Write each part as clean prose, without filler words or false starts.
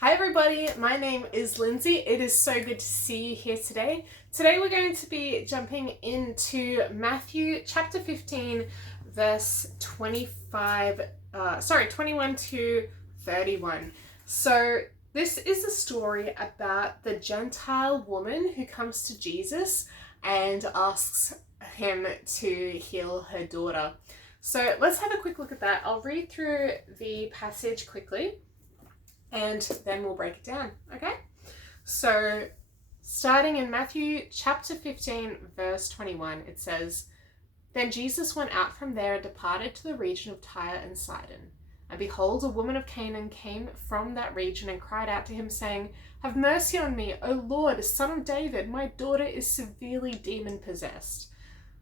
Hi everybody, my name is Lindsay. It is so good to see you here today. Today we're going to be jumping into Matthew chapter 15 verse 21 to 31. So this is a story about the Gentile woman who comes to Jesus and asks him to heal her daughter. So let's have a quick look at that. I'll read through the passage quickly and then we'll break it down, okay? So, starting in Matthew chapter 15, verse 21, it says, "Then Jesus went out from there and departed to the region of Tyre and Sidon. And behold, a woman of Canaan came from that region and cried out to him, saying, 'Have mercy on me, O Lord, son of David, my daughter is severely demon-possessed.'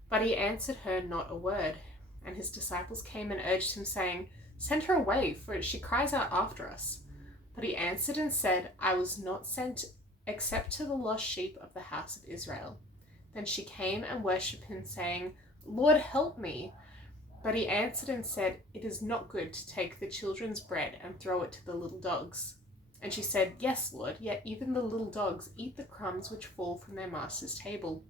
But he answered her not a word. And his disciples came and urged him, saying, 'Send her away, for she cries out after us.' But he answered and said, 'I was not sent except to the lost sheep of the house of Israel.' Then she came and worshipped him, saying, 'Lord, help me.' But he answered and said, 'It is not good to take the children's bread and throw it to the little dogs.' And she said, 'Yes, Lord, yet even the little dogs eat the crumbs which fall from their master's table.'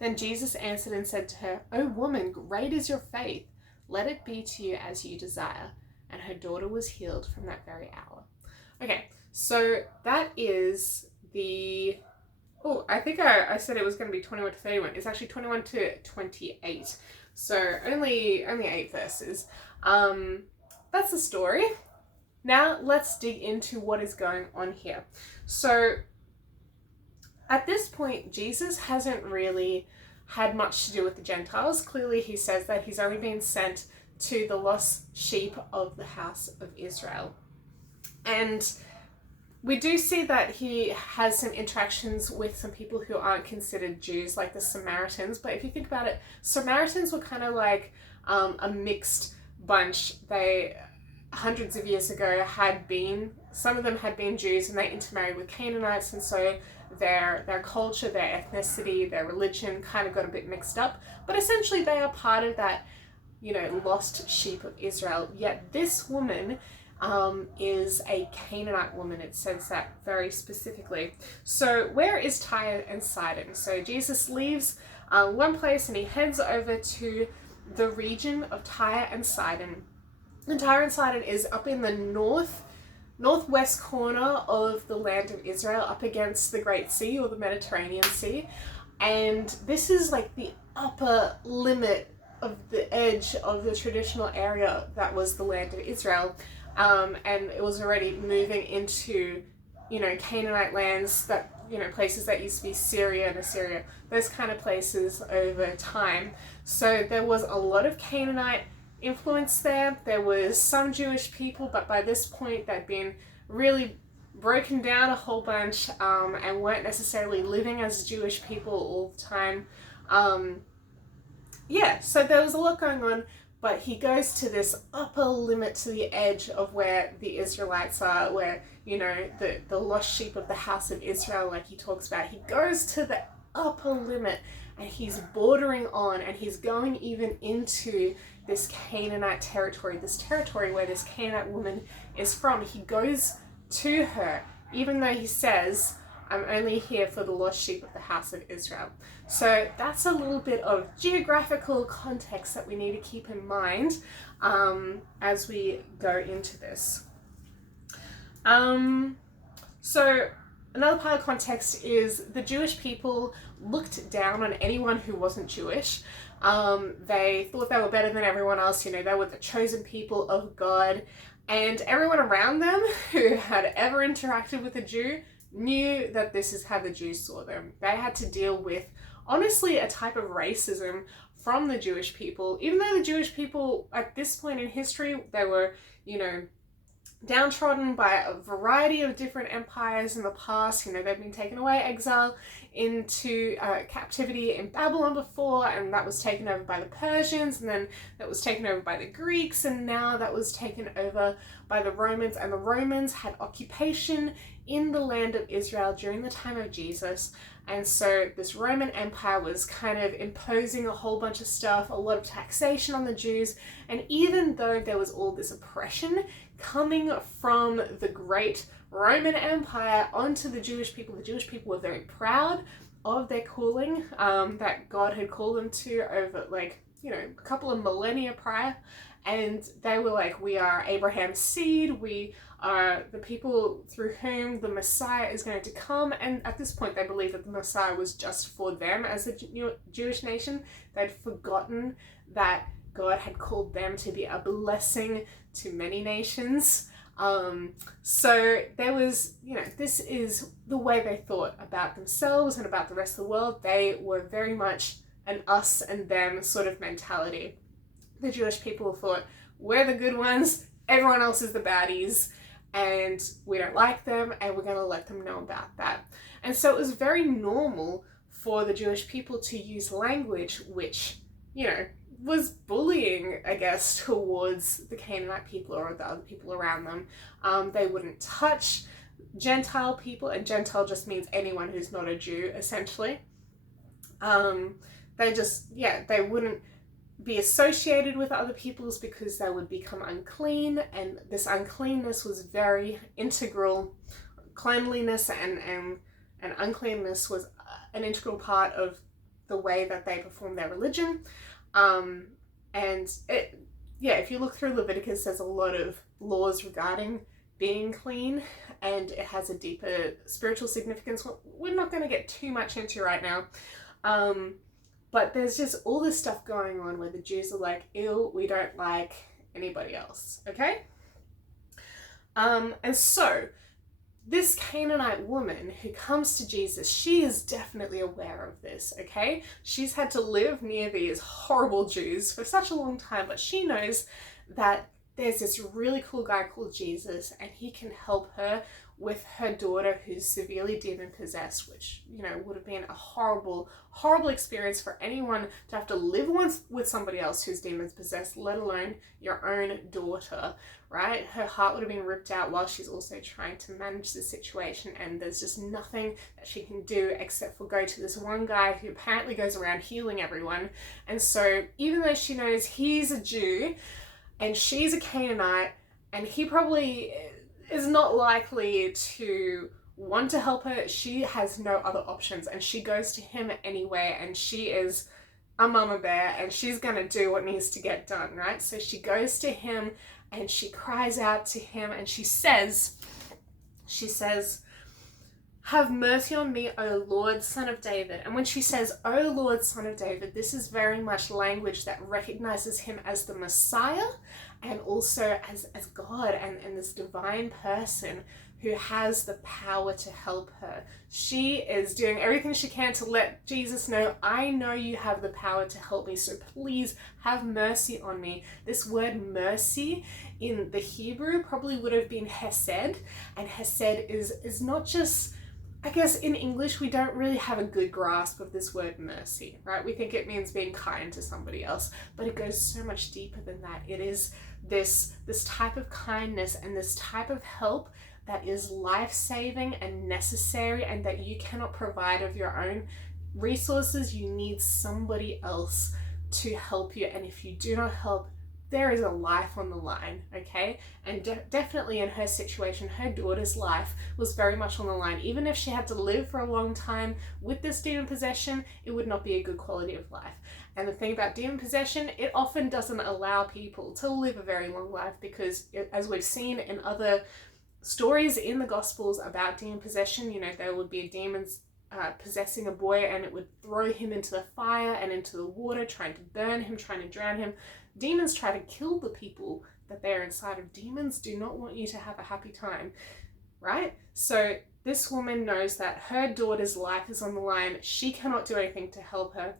Then Jesus answered and said to her, 'O woman, great is your faith. Let it be to you as you desire.' And her daughter was healed from that very hour." Okay, so that is the... Oh, I think I said it was going to be 21 to 31. It's actually 21 to 28. So only 8 verses. That's the story. Now let's dig into what is going on here. So at this point, Jesus hasn't really had much to do with the Gentiles. Clearly he says that he's only been sent to the lost sheep of the house of Israel. And we do see that he has some interactions with some people who aren't considered Jews, like the Samaritans. But if you think about it, Samaritans were kind of like a mixed bunch. They, hundreds of years ago, some of them had been Jews, and they intermarried with Canaanites, and so their culture, their ethnicity, their religion kind of got a bit mixed up. But essentially they are part of that, lost sheep of Israel. Yet this woman is a Canaanite woman. It says that very specifically. So where is Tyre and Sidon? So Jesus leaves one place and he heads over to the region of Tyre and Sidon. And Tyre and Sidon is up in the northwest corner of the land of Israel, up against the Great Sea or the Mediterranean Sea. And this is like the upper limit of the edge of the traditional area that was the land of Israel, and it was already moving into, Canaanite lands, that, places that used to be Syria and Assyria, those kind of places over time. So there was a lot of Canaanite influence there. There was some Jewish people, but by this point they'd been really broken down a whole bunch, and weren't necessarily living as Jewish people all the time. So there was a lot going on, but he goes to this upper limit, to the edge of where the Israelites are, where, the lost sheep of the house of Israel, like he talks about. He goes to the upper limit and he's bordering on, and he's going even into this Canaanite territory, this territory where this Canaanite woman is from. He goes to her, even though he says, "I'm only here for the lost sheep of the house of Israel." So that's a little bit of geographical context that we need to keep in mind as we go into this. So another part of context is the Jewish people looked down on anyone who wasn't Jewish. They thought they were better than everyone else. They were the chosen people of God. And everyone around them who had ever interacted with a Jew knew that this is how the Jews saw them. They had to deal with, honestly, a type of racism from the Jewish people. Even though the Jewish people, at this point in history, they were, downtrodden by a variety of different empires in the past. They've been taken away, exile into captivity in Babylon before, and that was taken over by the Persians, and then that was taken over by the Greeks, and now that was taken over by the Romans. And the Romans had occupation in the land of Israel during the time of Jesus. And so this Roman Empire was kind of imposing a whole bunch of stuff, a lot of taxation on the Jews. And even though there was all this oppression coming from the great Roman Empire onto the Jewish people. The Jewish people were very proud of their calling that God had called them to over, like, a couple of millennia prior. And they were like, we are Abraham's seed, we are the people through whom the Messiah is going to come. And at this point, they believed that the Messiah was just for them as a Jewish nation. They'd forgotten that God had called them to be a blessing to many nations. So there was, this is the way they thought about themselves and about the rest of the world. They were very much an us and them sort of mentality. The Jewish people thought, we're the good ones, everyone else is the baddies, and we don't like them, and we're going to let them know about that. And so it was very normal for the Jewish people to use language which, was bullying, I guess, towards the Canaanite people or the other people around them. They wouldn't touch Gentile people, and Gentile just means anyone who's not a Jew, essentially. They wouldn't be associated with other peoples because they would become unclean, and this uncleanness was very integral. Cleanliness and uncleanness was an integral part of the way that they performed their religion. If you look through Leviticus, there's a lot of laws regarding being clean, and it has a deeper spiritual significance. We're not going to get too much into right now. But there's just all this stuff going on where the Jews are like, ew, we don't like anybody else, okay? And so this Canaanite woman who comes to Jesus, she is definitely aware of this, okay? She's had to live near these horrible Jews for such a long time, but she knows that there's this really cool guy called Jesus, and he can help her with her daughter who's severely demon-possessed, which, would have been a horrible, horrible experience for anyone to have to live with somebody else who's demon-possessed, let alone your own daughter, right? Her heart would have been ripped out while she's also trying to manage the situation, and there's just nothing that she can do except for go to this one guy who apparently goes around healing everyone. And so even though she knows he's a Jew and she's a Canaanite, and he probably is not likely to want to help her, she has no other options, and she goes to him anyway, and she is a mama bear, and she's gonna do what needs to get done, right? So she goes to him, and she cries out to him, and she says, have mercy on me, O Lord, Son of David. And when she says, O Lord, Son of David, this is very much language that recognizes him as the Messiah, and also as God and this divine person who has the power to help her. She is doing everything she can to let Jesus know, I know you have the power to help me, so please have mercy on me. This word mercy in the Hebrew probably would have been hesed, and hesed is not just, I guess in English we don't really have a good grasp of this word mercy, right? We think it means being kind to somebody else, but it goes so much deeper than that. It is this type of kindness and this type of help that is life-saving and necessary, and that you cannot provide of your own resources. You need somebody else to help you, and if you do not help, there is a life on the line, okay? And definitely in her situation, her daughter's life was very much on the line. Even if she had to live for a long time with this demon possession, it would not be a good quality of life. And the thing about demon possession, it often doesn't allow people to live a very long life, because as we've seen in other stories in the Gospels about demon possession, there would be demons possessing a boy, and it would throw him into the fire and into the water, trying to burn him, trying to drown him. Demons try to kill the people that they're inside of. Demons do not want you to have a happy time, right? So this woman knows that her daughter's life is on the line. She cannot do anything to help her.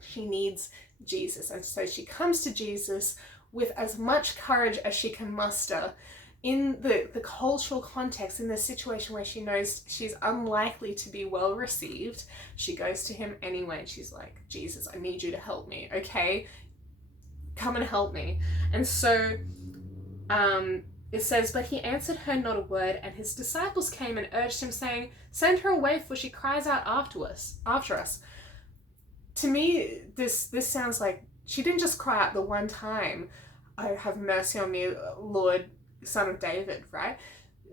She needs Jesus. And so she comes to Jesus with as much courage as she can muster in the cultural context, in the situation where she knows she's unlikely to be well received. She goes to him anyway, and she's like, Jesus, I need you to help me, okay? Come and help me. And so it says, but he answered her not a word, and his disciples came and urged him, saying, send her away, for she cries out after us. To me, this sounds like she didn't just cry out the one time, oh, have mercy on me, Lord, son of David, right?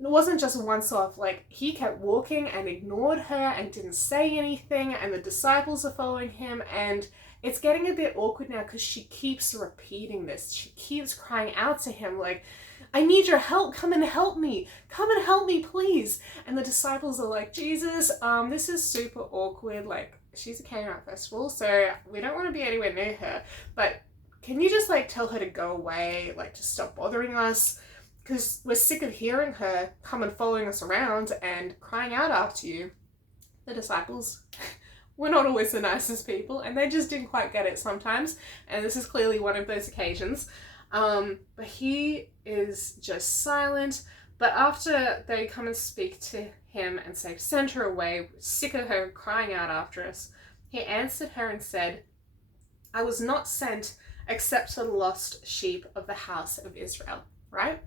It wasn't just once off, like he kept walking and ignored her and didn't say anything, and the disciples are following him, and it's getting a bit awkward now because she keeps repeating this. She keeps crying out to him like, I need your help, come and help me, please. And the disciples are like, Jesus, this is super awkward, like she's a Canaanite festival, so we don't want to be anywhere near her, but can you just like tell her to go away, like just stop bothering us? Because we're sick of hearing her come and following us around and crying out after you. The disciples were not always the nicest people, and they just didn't quite get it sometimes, and this is clearly one of those occasions. But he is just silent. But after they come and speak to him and say, send her away, we're sick of her crying out after us, he answered her and said, I was not sent except to the lost sheep of the house of Israel, right?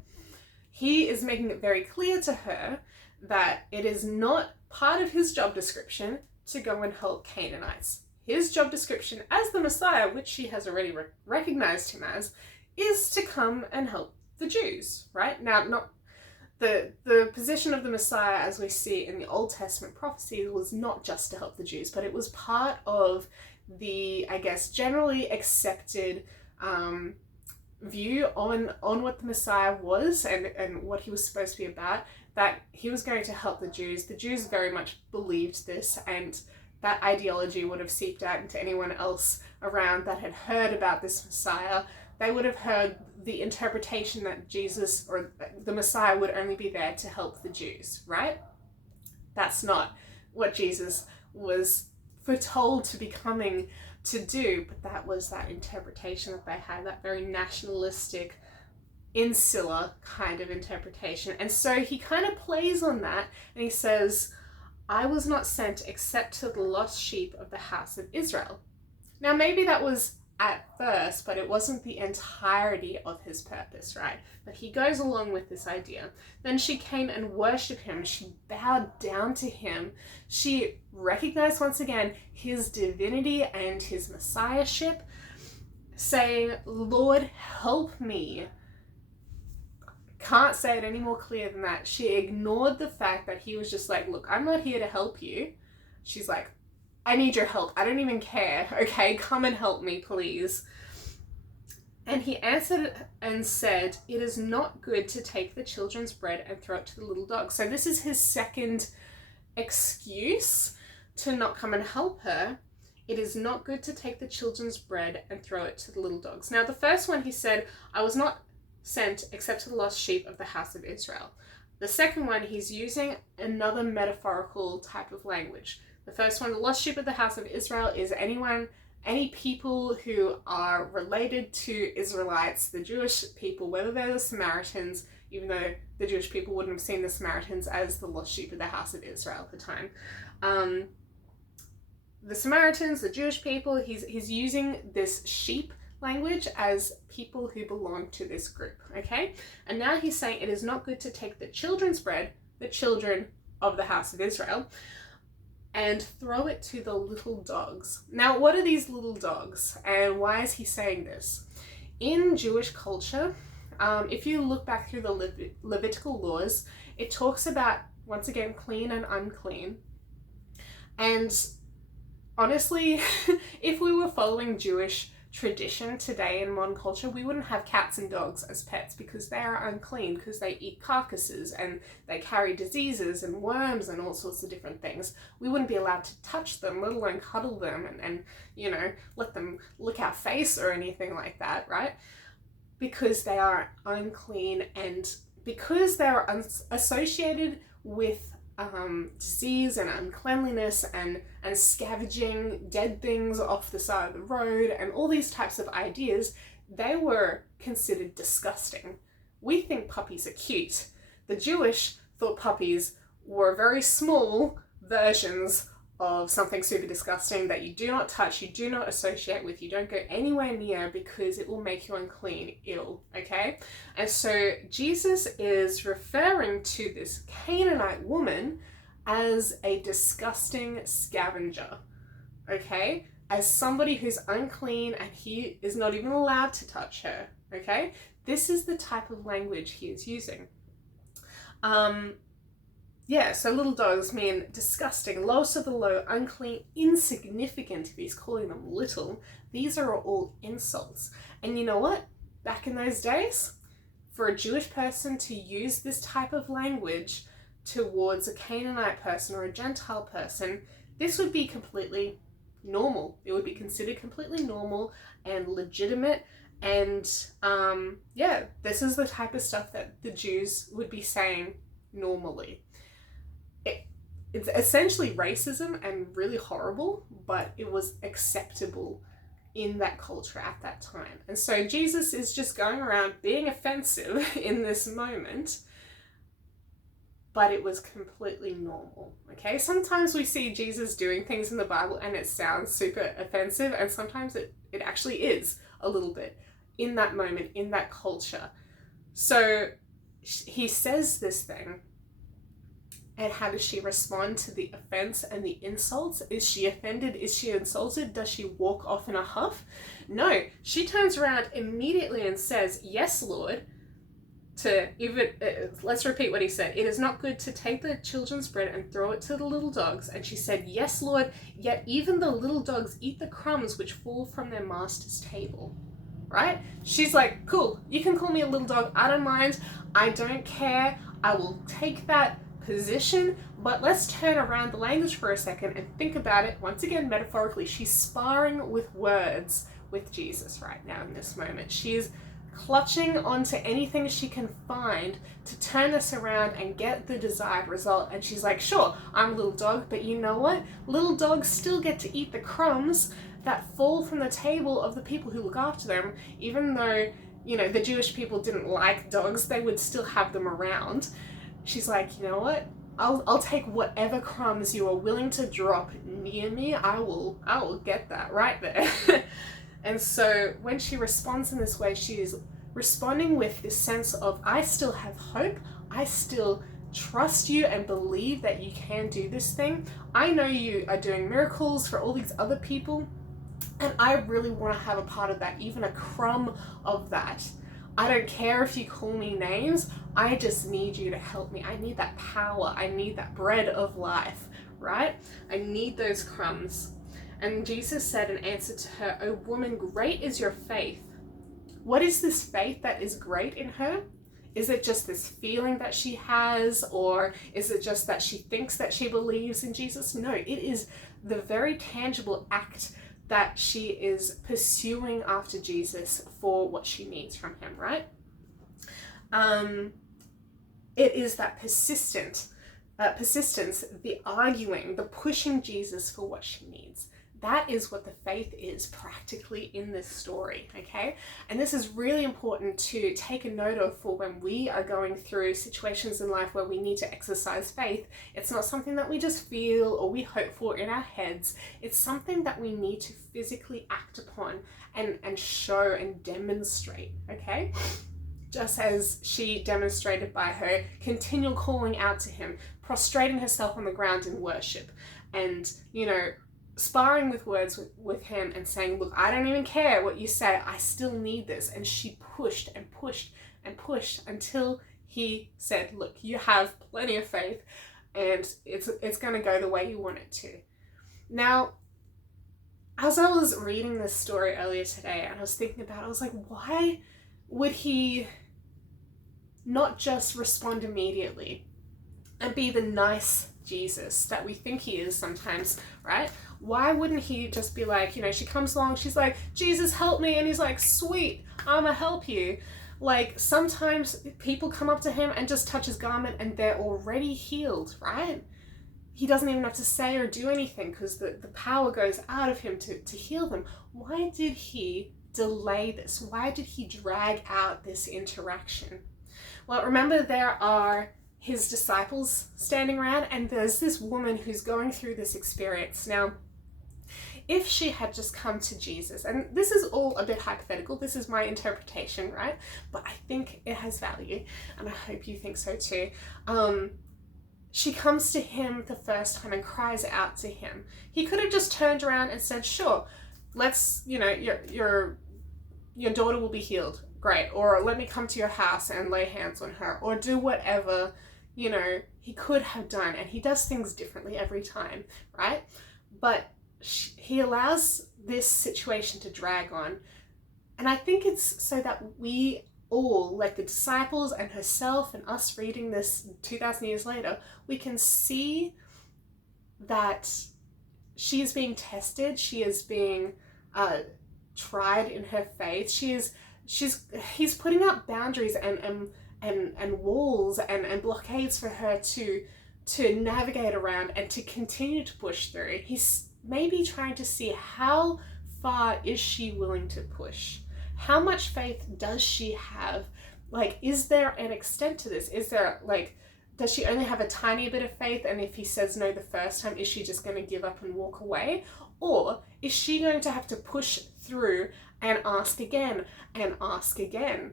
He is making it very clear to her that it is not part of his job description to go and help Canaanites. His job description as the Messiah, which she has already recognized him as, is to come and help the Jews, right? Now, not the position of the Messiah as we see in the Old Testament prophecies was not just to help the Jews, but it was part of the, I guess, generally accepted view on what the Messiah was and what he was supposed to be about, that he was going to help the Jews. The Jews very much believed this, and that ideology would have seeped out into anyone else around that had heard about this Messiah. They would have heard the interpretation that Jesus or the Messiah would only be there to help the Jews, right? That's not what Jesus was foretold to be coming to do, but that was that interpretation that they had, that very nationalistic, insular kind of interpretation. And so he kind of plays on that, and he says, I was not sent except to the lost sheep of the house of Israel. Now maybe that was at first, but it wasn't the entirety of his purpose, right? But he goes along with this idea. Then she came and worshipped him. She bowed down to him. She recognized once again his divinity and his messiahship, saying, Lord, help me. Can't say it any more clear than that. She ignored the fact that he was just like, look, I'm not here to help you. She's like, I need your help. I don't even care. Okay, come and help me, please. And he answered and said, it is not good to take the children's bread and throw it to the little dogs. So this is his second excuse to not come and help her. It is not good to take the children's bread and throw it to the little dogs. Now, the first one he said, I was not sent except to the lost sheep of the house of Israel. The second one, he's using another metaphorical type of language. The first one, the lost sheep of the house of Israel, is any people who are related to Israelites, the Jewish people, whether they're the Samaritans, even though the Jewish people wouldn't have seen the Samaritans as the lost sheep of the house of Israel at the time. The Samaritans, the Jewish people, he's using this sheep language as people who belong to this group, okay? And now he's saying it is not good to take the children's bread, the children of the house of Israel, and throw it to the little dogs. Now, what are these little dogs, and why is he saying this? In Jewish culture, if you look back through the Levitical laws, it talks about, once again, clean and unclean. And honestly, if we were following Jewish tradition today in modern culture, we wouldn't have cats and dogs as pets because they are unclean, because they eat carcasses and they carry diseases and worms and all sorts of different things. We wouldn't be allowed to touch them, let alone cuddle them and you know, let them lick our face or anything like that, right? Because they are unclean, and because they are associated with disease and uncleanliness and scavenging dead things off the side of the road and all these types of ideas, they were considered disgusting. We think puppies are cute. The Jewish thought puppies were very small versions of something super disgusting that you do not touch, you do not associate with, you don't go anywhere near because it will make you unclean, ill, okay? And so Jesus is referring to this Canaanite woman as a disgusting scavenger, okay? As somebody who's unclean and he is not even allowed to touch her, okay? This is the type of language he is using. So little dogs mean disgusting, lowest of the low, unclean, insignificant if he's calling them little. These are all insults. And you know what? Back in those days, for a Jewish person to use this type of language towards a Canaanite person or a Gentile person, this would be completely normal. It would be considered completely normal and legitimate. And this is the type of stuff that the Jews would be saying normally. It's essentially racism and really horrible, but it was acceptable in that culture at that time. And so Jesus is just going around being offensive in this moment, but it was completely normal, okay? Sometimes we see Jesus doing things in the Bible and it sounds super offensive, and sometimes it actually is a little bit in that moment, in that culture. So he says this thing, and how does she respond to the offense and the insults? Is she offended? Is she insulted? Does she walk off in a huff? No, she turns around immediately and says, "Yes, Lord," let's repeat what he said. "It is not good to take the children's bread and throw it to the little dogs." And she said, "Yes, Lord, yet even the little dogs eat the crumbs which fall from their master's table." Right? She's like, cool, you can call me a little dog, I don't mind, I don't care, I will take that position, but let's turn around the language for a second and think about it. Once again, metaphorically, she's sparring with words with Jesus right now in this moment. She's clutching onto anything she can find to turn this around and get the desired result. And she's like, sure, I'm a little dog, but you know what? Little dogs still get to eat the crumbs that fall from the table of the people who look after them. Even though, the Jewish people didn't like dogs, they would still have them around. She's like, you know what? I'll take whatever crumbs you are willing to drop near me. I will get that right there. And so when she responds in this way, she is responding with this sense of, I still have hope. I still trust you and believe that you can do this thing. I know you are doing miracles for all these other people, and I really want to have a part of that, even a crumb of that. I don't care if you call me names. I just need you to help me. I need that power. I need that bread of life, right? I need those crumbs. And Jesus said in answer to her, "O woman, great is your faith." What is this faith that is great in her? Is it just this feeling that she has, or is it just that she thinks that she believes in Jesus? No, it is the very tangible act that she is pursuing after Jesus for what she needs from him, right? It is that persistence, the arguing, the pushing Jesus for what she needs. That is what the faith is practically in this story, okay? And this is really important to take a note of for when we are going through situations in life where we need to exercise faith. It's not something that we just feel or we hope for in our heads. It's something that we need to physically act upon and show and demonstrate, okay? Just as she demonstrated by her continual calling out to him, prostrating herself on the ground in worship, and, sparring with words with him and saying, look, I don't even care what you say, I still need this. And she pushed and pushed and pushed until he said, look, you have plenty of faith and it's going to go the way you want it to. Now, as I was reading this story earlier today and I was thinking about it, I was like, why would he not just respond immediately and be the nice Jesus that we think he is sometimes, right? Why wouldn't he just be like, she comes along, she's like, Jesus, help me. And he's like, sweet, I'ma help you. Like, sometimes people come up to him and just touch his garment and they're already healed, right? He doesn't even have to say or do anything because the power goes out of him to heal them. Why did he delay this? Why did he drag out this interaction? Well, remember, there are his disciples standing around and there's this woman who's going through this experience. Now, if she had just come to Jesus, and this is all a bit hypothetical, this is my interpretation, right? But I think it has value, and I hope you think so too. She comes to him the first time and cries out to him. He could have just turned around and said, sure, let's, your daughter will be healed. great. Or let me come to your house and lay hands on her, or do whatever, you know, he could have done. And he does things differently every time, right? But he allows this situation to drag on. And I think it's so that we all, like the disciples and herself and us reading this 2,000 years later, we can see that she is being tested, she is being tried in her faith. He's putting up boundaries and walls and blockades for her to navigate around and to continue to push through. He's maybe trying to see how far is she willing to push? How much faith does she have? Like, is there an extent to this? Is there, like, does she only have a tiny bit of faith, and if he says no the first time, is she just going to give up and walk away? Or is she going to have to push through and ask again and ask again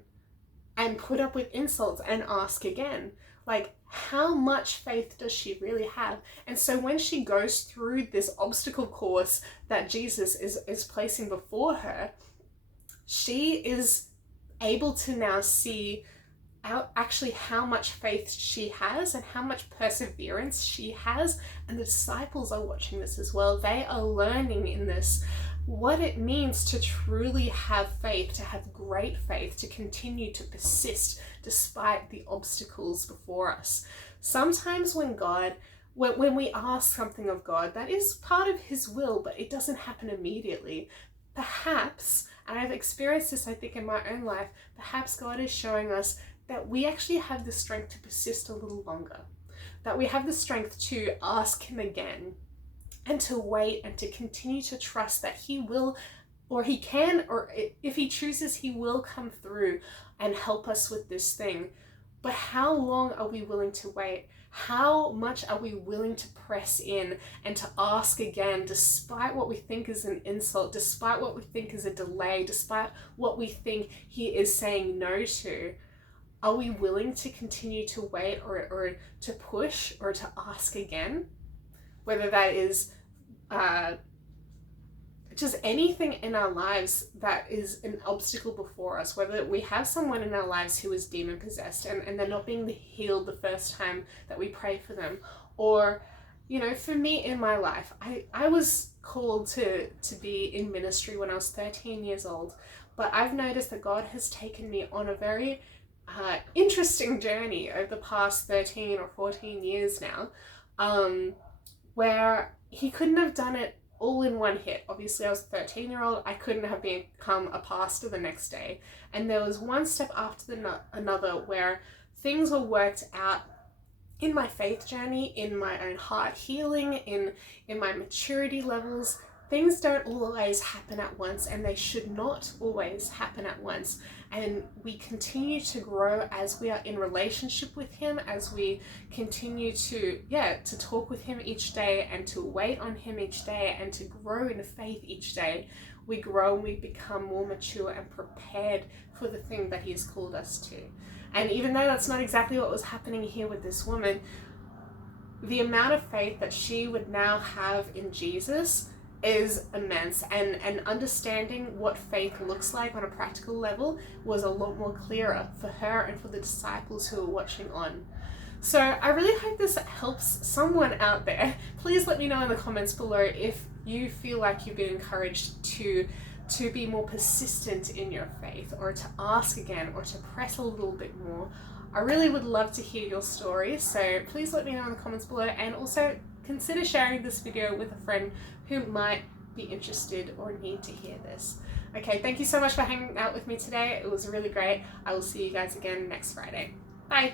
and put up with insults and ask again? Like, how much faith does she really have? And so when she goes through this obstacle course that Jesus is placing before her, she is able to now see out actually how much faith she has and how much perseverance she has. And the disciples are watching this as well. They are learning in this what it means to truly have faith, to have great faith, to continue to persist despite the obstacles before us. Sometimes when we ask something of God, that is part of his will, but it doesn't happen immediately. Perhaps, and I've experienced this, I think, in my own life, perhaps God is showing us that we actually have the strength to persist a little longer, that we have the strength to ask him again and to wait and to continue to trust that he will, or he can, or if he chooses, he will come through and help us with this thing. But how long are we willing to wait? How much are we willing to press in and to ask again, despite what we think is an insult, despite what we think is a delay, despite what we think he is saying no to? Are we willing to continue to wait or to push or to ask again? Whether that is just anything in our lives that is an obstacle before us, whether we have someone in our lives who is demon possessed and they're not being healed the first time that we pray for them, or, you know, for me in my life, I was called to be in ministry when I was 13 years old, but I've noticed that God has taken me on a very interesting journey over the past 13 or 14 years now, where he couldn't have done it all in one hit. Obviously, I was a 13-year-old. I couldn't have become a pastor the next day. And there was one step after another where things were worked out in my faith journey, in my own heart healing, in my maturity levels. Things don't always happen at once, and they should not always happen at once. And we continue to grow as we are in relationship with him, as we continue to talk with him each day and to wait on him each day and to grow in faith each day. We grow and we become more mature and prepared for the thing that he has called us to. And even though that's not exactly what was happening here with this woman, the amount of faith that she would now have in Jesus is immense, and understanding what faith looks like on a practical level was a lot more clearer for her and for the disciples who are watching on. So I really hope this helps someone out there. Please let me know in the comments below if you feel like you've been encouraged to be more persistent in your faith, or to ask again, or to press a little bit more. I really would love to hear your stories, so please let me know in the comments below, and also consider sharing this video with a friend who might be interested or need to hear this. Okay, thank you so much for hanging out with me today. It was really great. I will see you guys again next Friday. Bye!